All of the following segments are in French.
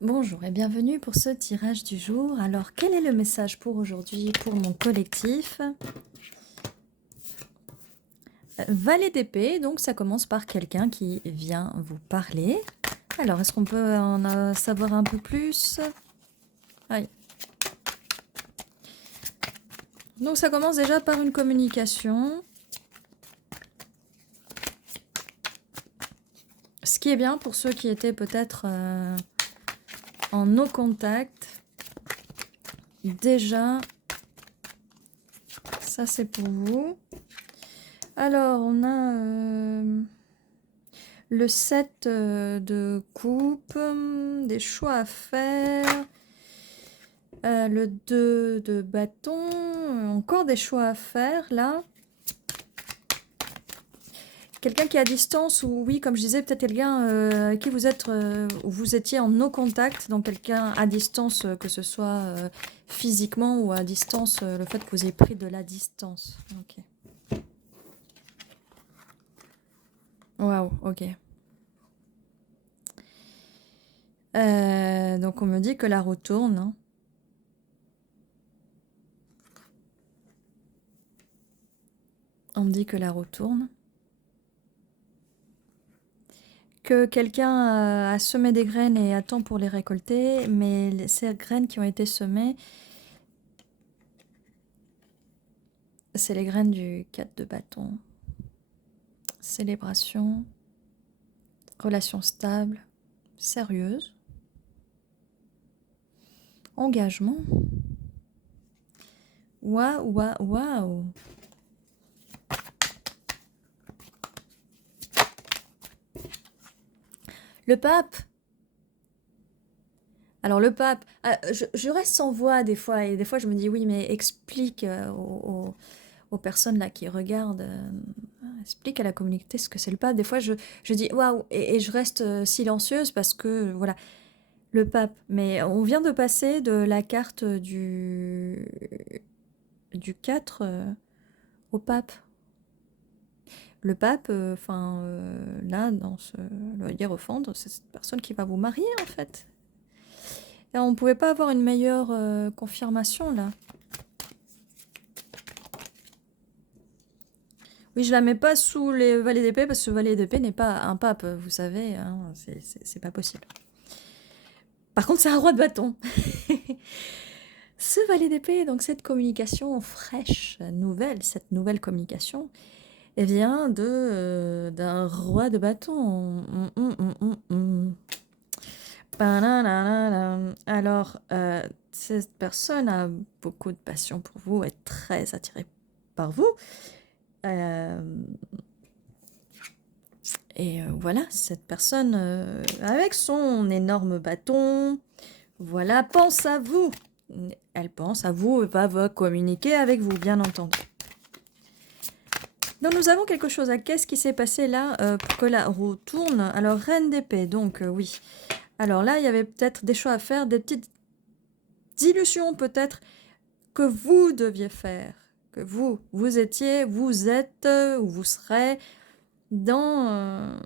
Bonjour et bienvenue pour ce tirage du jour. Alors, quel est le message pour aujourd'hui pour mon collectif? Valet d'épée, donc ça commence par quelqu'un qui vient vous parler. Alors, est-ce qu'on peut en savoir un peu plus? Aïe. Donc, ça commence déjà par une communication. Ce qui est bien pour ceux qui étaient peut-être en no contact. Déjà, ça c'est pour vous. Alors, on a le 7 de coupe, des choix à faire. Le 2 de bâton, encore des choix à faire là. Quelqu'un qui est à distance, ou oui, comme je disais, peut-être quelqu'un avec qui vous êtes, ou vous étiez en no contact, donc quelqu'un à distance, que ce soit physiquement ou à distance, le fait que vous ayez pris de la distance. Ok. Waouh, ok. Donc on me dit que la roue tourne. Hein. On me dit que la roue tourne. Que quelqu'un a semé des graines et attend pour les récolter, mais ces graines qui ont été semées, c'est les graines du 4 de bâton. Célébration, relation stable, sérieuse, engagement. Waouh, waouh, waouh. Le pape. Alors le pape, je reste sans voix des fois, et des fois je me dis oui, mais explique aux personnes là qui regardent, explique à la communauté ce que c'est le pape. Des fois je dis waouh, et je reste silencieuse parce que voilà, le pape. Mais on vient de passer de la carte du 4 au pape. Le pape, là, dans ce le hiérophant, c'est cette personne qui va vous marier en fait. Et on ne pouvait pas avoir une meilleure confirmation là. Oui, je la mets pas sous les valets d'épée parce que ce valet d'épée n'est pas un pape, vous savez, hein, c'est pas possible. Par contre, c'est un roi de bâton. Ce valet d'épée, donc cette communication fraîche, nouvelle, cette nouvelle communication, elle vient d'un roi de bâton. Alors, cette personne a beaucoup de passion pour vous, est très attirée par vous. Et voilà, cette personne, avec son énorme bâton, voilà, pense à vous. Elle pense à vous et va communiquer avec vous, bien entendu. Donc nous avons quelque chose. Qu'est-ce qui s'est passé là pour que la roue tourne? Alors, reine d'épée, donc oui. Alors là, il y avait peut-être des choix à faire, des petites illusions peut-être que vous deviez faire. Que vous étiez, vous êtes, ou vous serez dans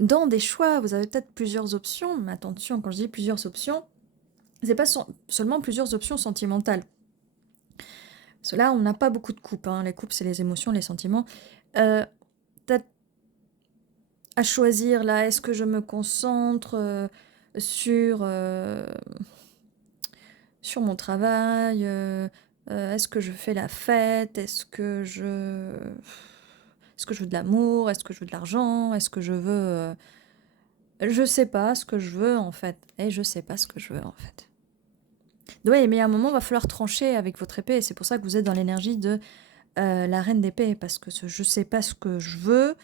des choix. Vous avez peut-être plusieurs options, mais attention, quand je dis plusieurs options, c'est pas seulement plusieurs options sentimentales. Parce que là, on n'a pas beaucoup de coupes. Hein. Les coupes, c'est les émotions, les sentiments. Peut-être à choisir, là, est-ce que je me concentre sur mon travail, est-ce que je fais la fête, est-ce que je veux de l'amour, est-ce que je veux de l'argent, est-ce que je veux... je sais pas ce que je veux en fait, et je sais pas ce que je veux en fait. Oui, mais à un moment, il va falloir trancher avec votre épée, et c'est pour ça que vous êtes dans l'énergie de la reine d'épée, parce que je sais pas ce que je veux,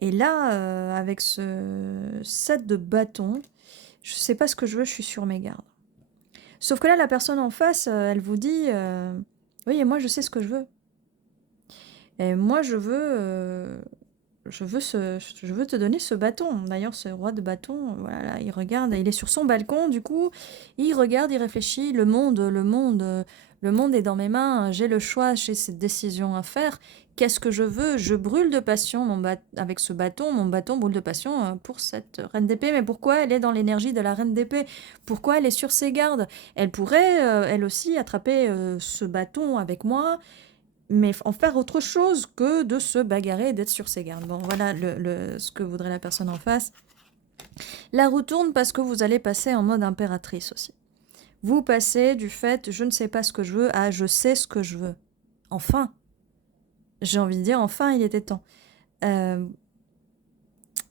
et là, avec ce 7 de bâton, je sais pas ce que je veux, je suis sur mes gardes. Sauf que là, la personne en face, elle vous dit oui, et moi, je sais ce que je veux. Et moi, je veux te donner ce bâton. D'ailleurs, ce roi de bâton, voilà, il regarde, il est sur son balcon, du coup, il regarde, il réfléchit, le monde Le monde est dans mes mains, j'ai le choix, j'ai cette décision à faire. Qu'est-ce que je veux? Je brûle de passion avec ce bâton. Mon bâton brûle de passion pour cette reine d'épée. Mais pourquoi elle est dans l'énergie de la reine d'épée? Pourquoi elle est sur ses gardes? Elle pourrait, elle aussi, attraper ce bâton avec moi, mais en faire autre chose que de se bagarrer et d'être sur ses gardes. Bon, voilà ce que voudrait la personne en face. La roue tourne parce que vous allez passer en mode impératrice aussi. Vous passez du fait « je ne sais pas ce que je veux » à « je sais ce que je veux ». Enfin, j'ai envie de dire, enfin, il était temps.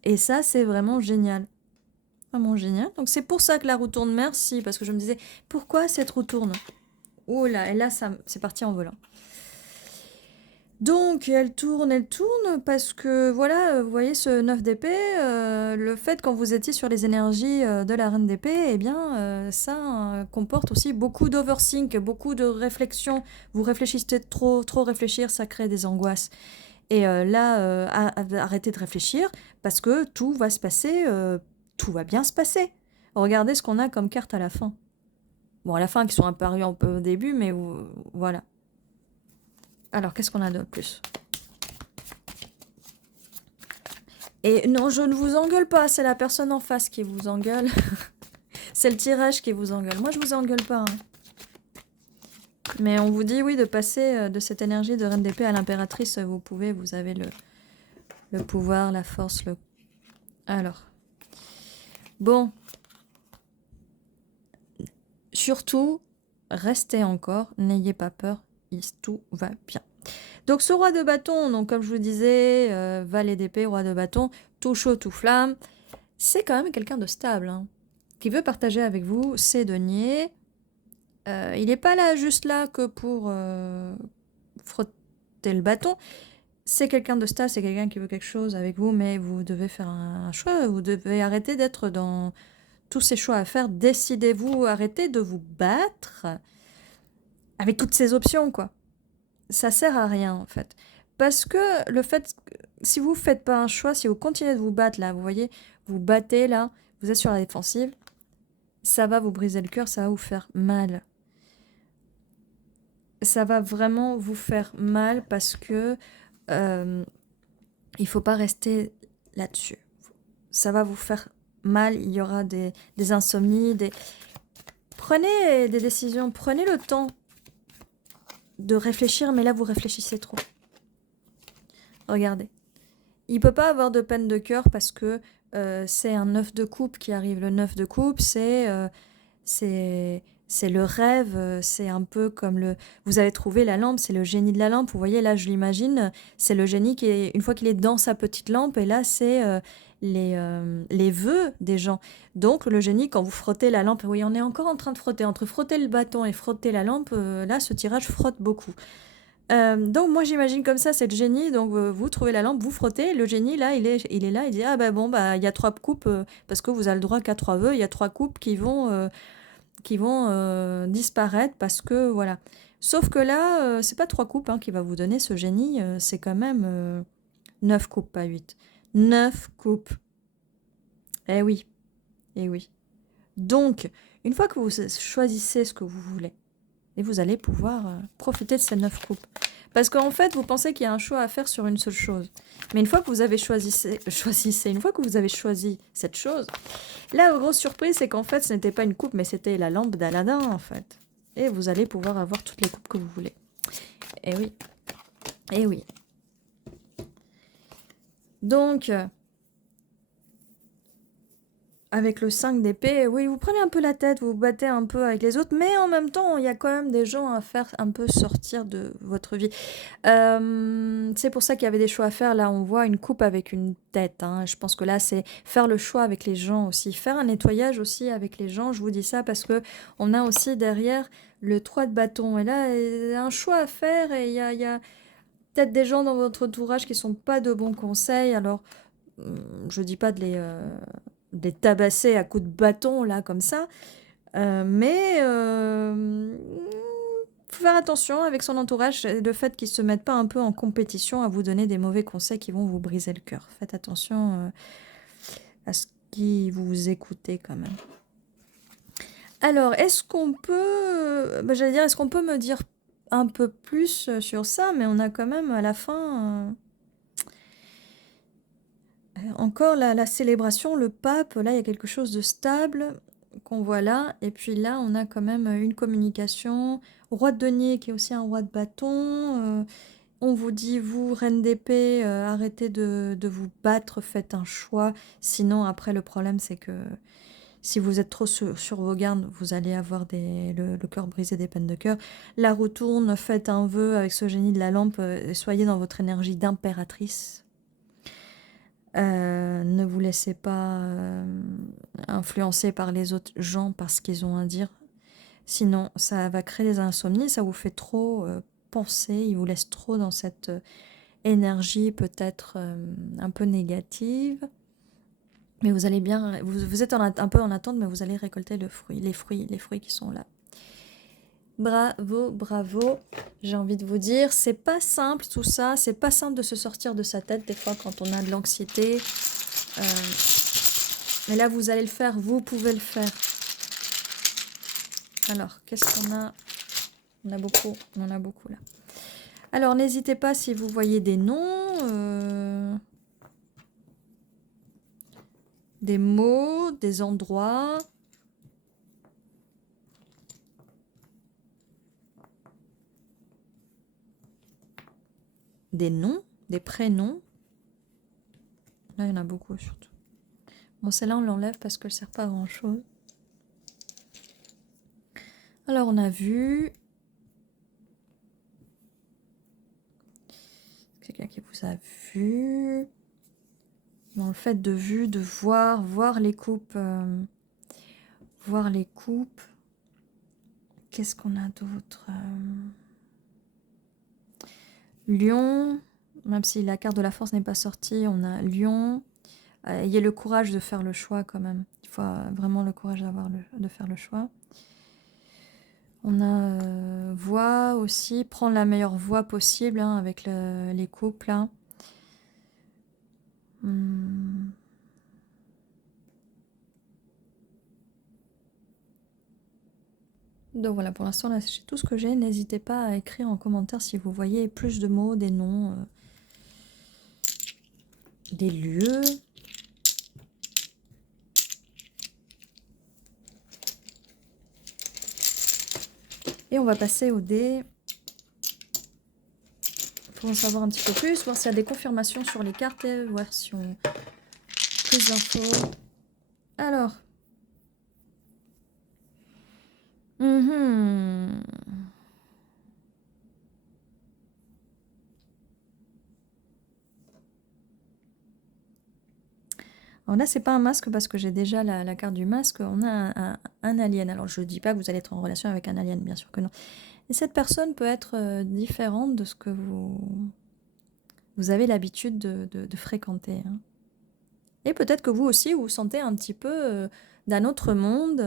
Et ça, c'est vraiment génial. Vraiment génial. Donc, c'est pour ça que la roue tourne, merci, parce que je me disais, pourquoi cette roue tourne? Oh là, et là, c'est parti en volant. Donc, elle tourne, parce que, voilà, vous voyez ce 9 d'épée, le fait quand vous étiez sur les énergies de la reine d'épée, eh bien, ça comporte aussi beaucoup d'overthink, beaucoup de réflexion. Vous réfléchissez trop réfléchir, ça crée des angoisses. Et là, arrêtez de réfléchir, parce que tout va se passer, tout va bien se passer. Regardez ce qu'on a comme carte à la fin. Bon, à la fin, qui sont apparues un peu au début, mais voilà. Alors, qu'est-ce qu'on a de plus? Et non, je ne vous engueule pas, c'est la personne en face qui vous engueule. C'est le tirage qui vous engueule. Moi, je vous engueule pas. Hein. Mais on vous dit, oui, de passer de cette énergie de reine d'épée à l'impératrice, vous pouvez, vous avez le pouvoir, la force, Alors. Bon. Surtout, restez encore, n'ayez pas peur, tout va bien. Donc ce roi de bâton, donc comme je vous disais, valet d'épée, roi de bâton, tout chaud, tout flamme, c'est quand même quelqu'un de stable, hein, qui veut partager avec vous ses deniers. Il n'est pas là juste là que pour frotter le bâton. C'est quelqu'un de stable, c'est quelqu'un qui veut quelque chose avec vous, mais vous devez faire un choix, vous devez arrêter d'être dans tous ces choix à faire. Décidez-vous, arrêtez de vous battre avec toutes ces options, quoi. Ça sert à rien, en fait. Parce que le fait, si vous faites pas un choix, si vous continuez de vous battre, là, vous voyez, vous battez, là, vous êtes sur la défensive, ça va vous briser le cœur, ça va vous faire mal. Ça va vraiment vous faire mal parce que il faut pas rester là-dessus. Ça va vous faire mal, il y aura des insomnies, Prenez des décisions, prenez le temps de réfléchir, mais là, vous réfléchissez trop. Regardez. Il peut pas avoir de peine de cœur parce que c'est un 9 de coupe qui arrive. Le 9 de coupe, c'est le rêve, c'est un peu comme le... Vous avez trouvé la lampe, c'est le génie de la lampe. Vous voyez, là, je l'imagine, c'est le génie qui est, une fois qu'il est dans sa petite lampe, et là, c'est les vœux des gens. Donc, le génie, quand vous frottez la lampe, oui, on est encore en train de frotter. Entre frotter le bâton et frotter la lampe, là, ce tirage frotte beaucoup. Donc moi j'imagine comme ça, c'est le génie, donc vous trouvez la lampe, vous frottez, le génie là, il est là, il dit ah bah bon bah il y a 3 coupes, parce que vous avez le droit qu'à 3 vœux, il y a 3 coupes qui vont disparaître parce que voilà. Sauf que là, c'est pas 3 coupes hein, qui va vous donner ce génie, c'est quand même 9 coupes, pas 8. 9 coupes. Eh oui, eh oui. Donc, une fois que vous choisissez ce que vous voulez, et vous allez pouvoir profiter de ces 9 coupes. Parce qu'en fait, vous pensez qu'il y a un choix à faire sur une seule chose. Mais une fois que vous avez une fois que vous avez choisi cette chose, la grosse surprise, c'est qu'en fait, ce n'était pas une coupe, mais c'était la lampe d'Aladin, en fait. Et vous allez pouvoir avoir toutes les coupes que vous voulez. Eh oui. Eh oui. Donc, avec le 5 d'épée, oui, vous prenez un peu la tête, vous vous battez un peu avec les autres, mais en même temps, il y a quand même des gens à faire un peu sortir de votre vie. C'est pour ça qu'il y avait des choix à faire. Là, on voit une coupe avec une tête. Hein. Je pense que là, c'est faire le choix avec les gens aussi. Faire un nettoyage aussi avec les gens. Je vous dis ça parce que on a aussi derrière le 3 de bâton. Et là, il y a un choix à faire et il y a peut-être des gens dans votre entourage qui sont pas de bons conseils. Alors, je dis pas de les tabasser à coups de bâton, là, comme ça. Mais faut faire attention avec son entourage, le fait qu'ils ne se mettent pas un peu en compétition à vous donner des mauvais conseils qui vont vous briser le cœur. Faites attention à ce qui vous écoutez quand même. Alors, est-ce qu'on peut j'allais dire, est-ce qu'on peut me dire un peu plus sur ça? Mais on a quand même à la fin encore la célébration, le pape, là il y a quelque chose de stable qu'on voit là. Et puis là on a quand même une communication. Roi de denier qui est aussi un roi de bâton. On vous dit, vous, reine d'épée, arrêtez de vous battre, faites un choix. Sinon après le problème c'est que si vous êtes trop sur vos gardes, vous allez avoir le cœur brisé, des peines de cœur. La roue tourne, faites un vœu avec ce génie de la lampe, et soyez dans votre énergie d'impératrice. Ne vous laissez pas influencer par les autres gens parce qu'ils ont à dire. Sinon, ça va créer des insomnies, ça vous fait trop penser, il vous laisse trop dans cette énergie peut-être un peu négative. Mais vous allez bien, vous êtes un peu en attente, mais vous allez récolter les fruits qui sont là. Bravo, bravo. J'ai envie de vous dire, c'est pas simple tout ça, c'est pas simple de se sortir de sa tête des fois quand on a de l'anxiété. Mais là, vous allez le faire, vous pouvez le faire. Alors, qu'est-ce qu'on a? On en a beaucoup là. Alors, n'hésitez pas si vous voyez des noms, des mots, des endroits. Des noms, des prénoms. Là, il y en a beaucoup surtout. Bon, celle-là, on l'enlève parce qu'elle ne sert pas à grand-chose. Alors, on a vu... Quelqu'un qui vous a vu. Dans le fait de vue, de voir les coupes. Voir les coupes. Qu'est-ce qu'on a d'autre? Lion. Même si la carte de la force n'est pas sortie, on a Lion. Ayez le courage de faire le choix quand même. Il faut vraiment le courage de faire le choix. On a voix aussi, prendre la meilleure voie possible hein, avec les couples. Hein. Donc voilà, pour l'instant, là, c'est tout ce que j'ai. N'hésitez pas à écrire en commentaire si vous voyez plus de mots, des noms, des lieux. Et on va passer au dé pour en savoir un petit peu plus, voir s'il y a des confirmations sur les cartes et voir si on plus d'infos. Alors. Alors là, c'est pas un masque parce que j'ai déjà la carte du masque. On a un alien. Alors, je ne dis pas que vous allez être en relation avec un alien, bien sûr que non. Et cette personne peut être différente de ce que vous avez l'habitude de fréquenter. Hein. Et peut-être que vous aussi, vous vous sentez un petit peu d'un autre monde.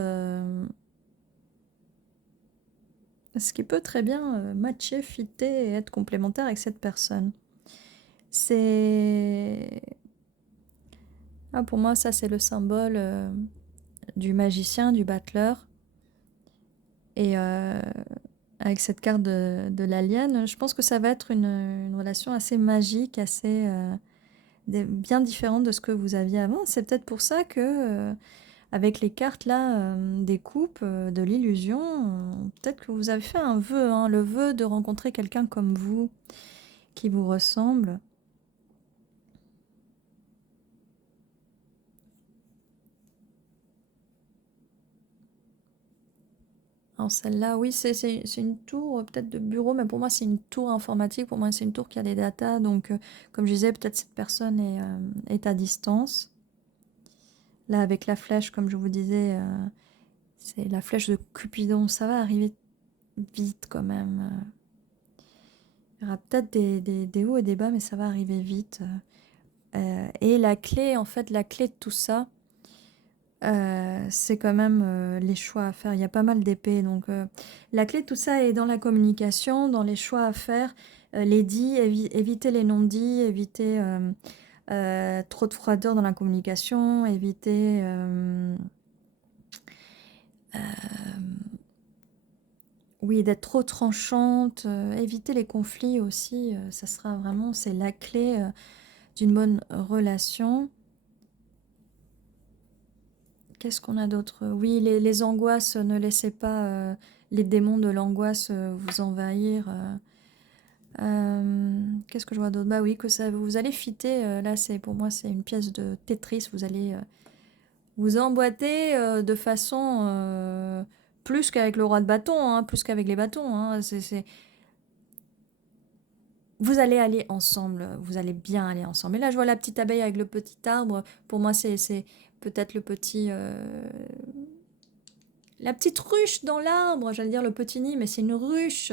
Ce qui peut très bien matcher, fitter et être complémentaire avec cette personne. C'est... Ah, pour moi, ça, c'est le symbole du magicien, du battleur. Et avec cette carte de l'alien, je pense que ça va être une relation assez magique, assez bien différente de ce que vous aviez avant. C'est peut-être pour ça que, avec les cartes là, des coupes, de l'illusion, peut-être que vous avez fait un vœu, hein, le vœu de rencontrer quelqu'un comme vous, qui vous ressemble. Alors celle-là, oui, c'est une tour peut-être de bureau, mais pour moi c'est une tour informatique, pour moi c'est une tour qui a des datas, donc comme je disais, peut-être cette personne est à distance. Là avec la flèche, comme je vous disais, c'est la flèche de Cupidon, ça va arriver vite quand même. Il y aura peut-être des hauts et des bas, mais ça va arriver vite. Et la clé, en fait, la clé de tout ça, c'est quand même les choix à faire. Il y a pas mal d'épées. Donc, la clé de tout ça est dans la communication, dans les choix à faire. Les dits, éviter les non-dits, éviter trop de froideur dans la communication, éviter... Oui, d'être trop tranchante, éviter les conflits aussi, ça sera vraiment c'est la clé, d'une bonne relation. Qu'est-ce qu'on a d'autre? Oui, les angoisses, ne laissez pas, les démons de l'angoisse, vous envahir, qu'est-ce que je vois d'autre? Bah oui, que ça vous allez fitter, là, c'est pour moi, c'est une pièce de Tetris. Vous allez, vous emboîter, de façon, plus qu'avec le roi de bâton, hein, plus qu'avec les bâtons, hein. Vous allez aller ensemble, vous allez bien aller ensemble. Et là, je vois la petite abeille avec le petit arbre. Pour moi, c'est peut-être le petit, la petite ruche dans l'arbre. J'allais dire le petit nid, mais c'est une ruche.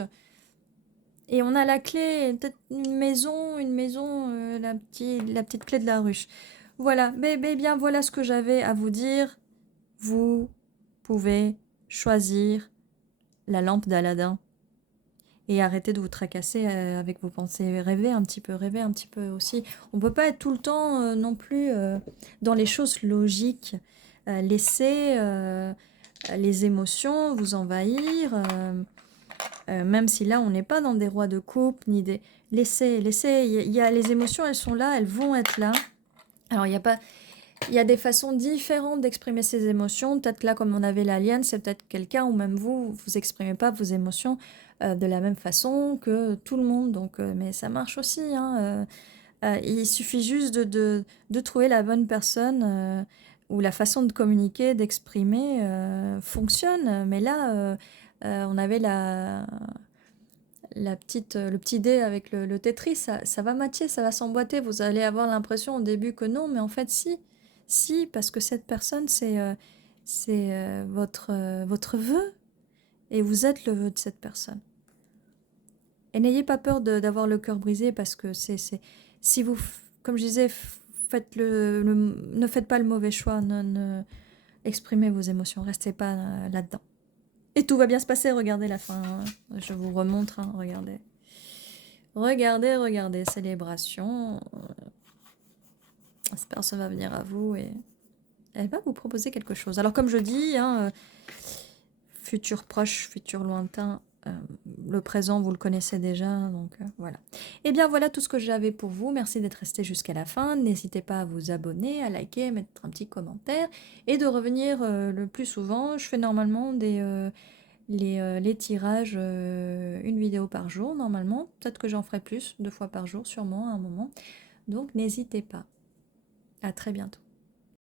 Et on a la clé, peut-être une maison, la petite clé de la ruche. Voilà, mais bien voilà ce que j'avais à vous dire. Vous pouvez choisir la lampe d'Aladin et arrêter de vous tracasser avec vos pensées. Rêver un petit peu aussi. On ne peut pas être tout le temps non plus dans les choses logiques. Laisser les émotions vous envahir. Même si là, on n'est pas dans des rois de coupe, ni des... Laissez, il y a les émotions, elles sont là, elles vont être là. Alors, il y a pas... Il y a des façons différentes d'exprimer ses émotions. Peut-être que là, comme on avait l'alien, c'est peut-être quelqu'un, ou même vous exprimez pas vos émotions de la même façon que tout le monde. Donc, mais ça marche aussi, hein. Il suffit juste de trouver la bonne personne où la façon de communiquer, d'exprimer fonctionne. Mais là, on avait la petite, le petit dé avec le Tetris, ça va matcher, ça va s'emboîter. Vous allez avoir l'impression au début que non, mais en fait si. Si, parce que cette personne, c'est votre vœu. Et vous êtes le vœu de cette personne. Et n'ayez pas peur d'avoir le cœur brisé parce que si vous, comme je disais, ne faites pas le mauvais choix, exprimez vos émotions, restez pas là-dedans. Et tout va bien se passer, regardez la fin, hein. Je vous remontre, hein, regardez. Regardez, célébration. Cette personne va venir à vous et elle va vous proposer quelque chose. Alors comme je dis, hein, futur proche, futur lointain, le présent, vous le connaissez déjà, donc voilà. Et bien voilà tout ce que j'avais pour vous. Merci d'être resté jusqu'à la fin. N'hésitez pas à vous abonner, à liker, mettre un petit commentaire et de revenir le plus souvent. Je fais normalement les tirages, une vidéo par jour normalement. Peut-être que j'en ferai plus, 2 fois par jour sûrement à un moment. Donc n'hésitez pas. À très bientôt.